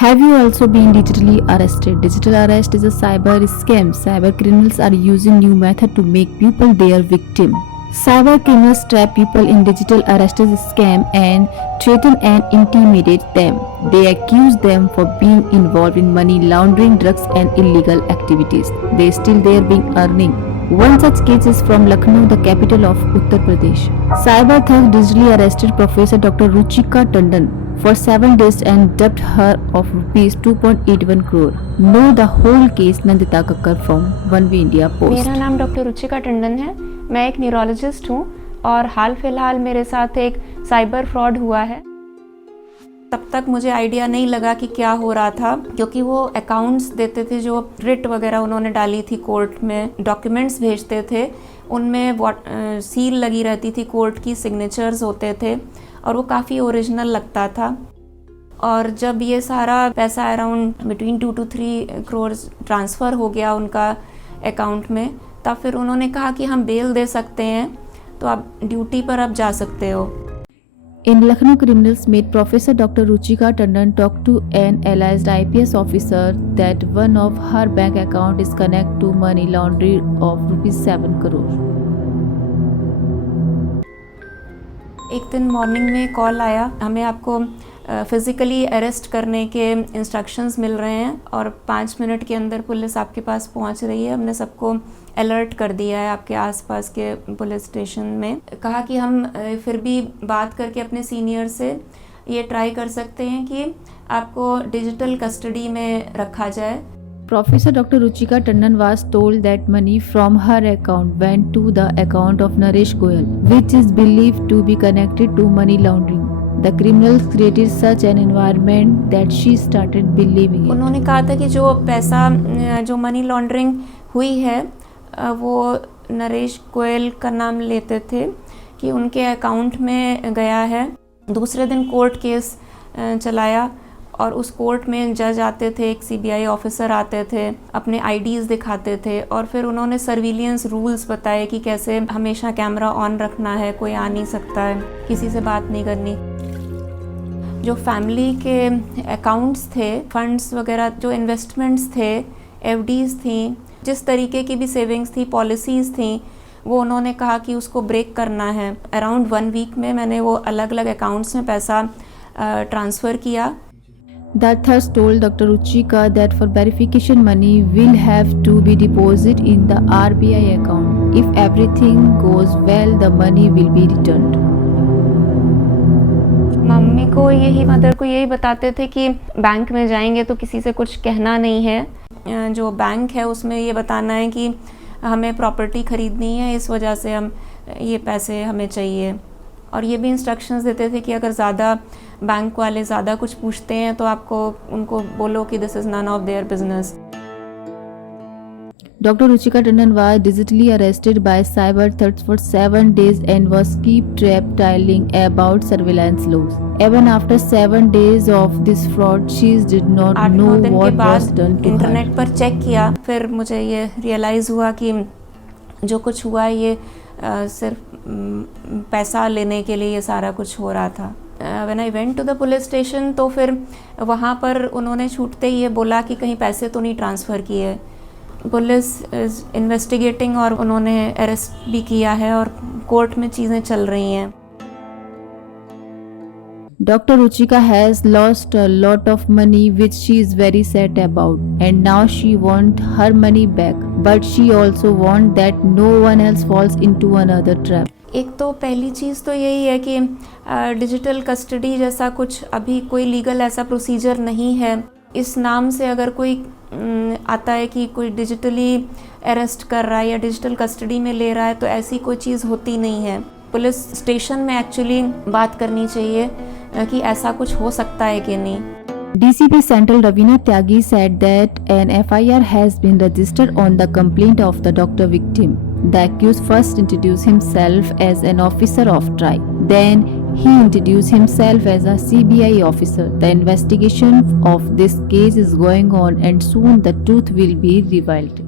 Have you also been digitally arrested? Digital arrest is a cyber scam. Cyber criminals are using new method to make people their victim. Cyber criminals trap people in digital arrest scam and threaten and intimidate them. They accuse them for being involved in money laundering, drugs and illegal activities. They still there being earning. One such case is from Lucknow, the capital of Uttar Pradesh. Cyber thugs digitally arrested Professor Dr. Ruchika Tandon for 7 days and dubbed her of rupees 2.81 crore. Know the whole case. Nandita Kakkar from One Way India Post. मेरा नाम doctor Ruchika Tandon है। मैं एक neurologist हूँ और हाल फिलहाल मेरे साथ एक साइबर फ्रॉड हुआ है। तब तक मुझे आइडिया नहीं लगा कि क्या हो रहा था, क्योंकि वो अकाउंट्स देते थे जो रिट वगैरह उन्होंने डाली थी कोर्ट में, डॉक्यूमेंट्स भेजते थे, उनमें सील लगी रहती थी, कोर्ट की सिग्नेचर्स होते थे और वो काफ़ी ओरिजिनल लगता था। और जब ये सारा पैसा around between 2 to 3 crore transfer हो गया उनका अकाउंट में, तब फिर उन्होंने कहा कि हम बेल दे सकते हैं, तो आप ड्यूटी पर आप जा सकते हो। In Lucknow, criminals made Professor Dr. Ruchika Tandon talk to an alleged IPS officer that one of her bank account is connected to money laundering of rupees 7 crore. एक दिन मॉर्निंग में कॉल आया, हमें आपको फिज़िकली अरेस्ट करने के instructions मिल रहे हैं और 5 मिनट के अंदर पुलिस आपके पास पहुंच रही है। हमने सबको अलर्ट कर दिया है आपके आसपास के पुलिस स्टेशन में। कहा कि हम फिर भी बात करके अपने सीनियर से ये ट्राई कर सकते हैं कि आपको डिजिटल कस्टडी में रखा जाए। Professor Dr. Ruchika Tandon was told that money from her account went to the account of Naresh Goyal, which is believed to be connected to money laundering. The criminals created such an environment that she started believing it. उन्होंने कहा था कि जो पैसा जो money laundering हुई है वो नरेश गोयल का नाम लेते थे कि उनके अकाउंट में गया है। दूसरे दिन कोर्ट केस चलाया और उस कोर्ट में जज आते थे, एक CBI ऑफिसर आते थे, अपने IDs दिखाते थे और फिर उन्होंने सर्विलियंस रूल्स बताए कि कैसे हमेशा कैमरा ऑन रखना है, कोई आ नहीं सकता है, किसी से बात नहीं करनी। जो फैमिली के अकाउंट्स थे, फंड्स वगैरह, जो इन्वेस्टमेंट्स थे, FDs थी, जिस तरीके की भी सेविंग्स थी, पॉलिसीज़ थी, वो उन्होंने कहा कि उसको ब्रेक करना है। अराउंड 1 वीक में मैंने वो अलग अलग अकाउंट्स में पैसा ट्रांसफ़र किया। The thugs told Dr. Ruchika that for verification money will have to be deposited in the RBI account. If everything goes well, the money will be returned. Mummy को mother को यही बताते थे कि bank में जाएंगे तो किसी से कुछ कहना नहीं है। जो बैंक है उसमें ये बताना है कि हमें प्रॉपर्टी ख़रीदनी है, इस वजह से हम ये पैसे हमें चाहिए। और ये भी इंस्ट्रक्शंस देते थे कि अगर ज़्यादा बैंक वाले ज़्यादा कुछ पूछते हैं तो आपको उनको बोलो कि this is none of their business. Dr. Ruchika Tandon was digitally arrested by cyber thugs for 7 days and was kept trapped telling about surveillance laws. Even after 7 days of this fraud, she did not know what was done to her. Internet पर check किया, फिर मुझे ये realise हुआ कि जो कुछ हुआ ये सिर्फ पैसा लेने के लिए ये सारा कुछ हो रहा था। When I went to the police station, तो फिर वहाँ पर उन्होंने छूटते ही ये बोला कि कहीं पैसे तो नहीं ट्रांसफ़र किए। पुलिस इज़ इन्वेस्टिगेटिंग और उन्होंने अरेस्ट भी किया है और कोर्ट में चीज़ें चल रही हैं। Dr. Ruchika has lost a lot of money which she is very sad about, and now she wants her money back, but she also wants that no one else falls into another trap. एक तो पहली चीज़ तो यही है कि digital custody जैसा कुछ अभी कोई लीगल ऐसा प्रोसीजर नहीं है। इस नाम से अगर कोई आता है कि कोई डिजिटली अरेस्ट कर रहा है या डिजिटल कस्टडी में ले रहा है, तो ऐसी कोई चीज़ होती नहीं है। पुलिस स्टेशन में एक्चुअली बात करनी चाहिए कि ऐसा कुछ हो सकता है कि नहीं। DCP Central Ravina Tyagi said that an FIR has been registered on the complaint of the doctor victim. The accused first introduced himself as an officer of TRI. Then he introduced himself as a CBI officer. The investigation of this case is going on and soon the truth will be revealed.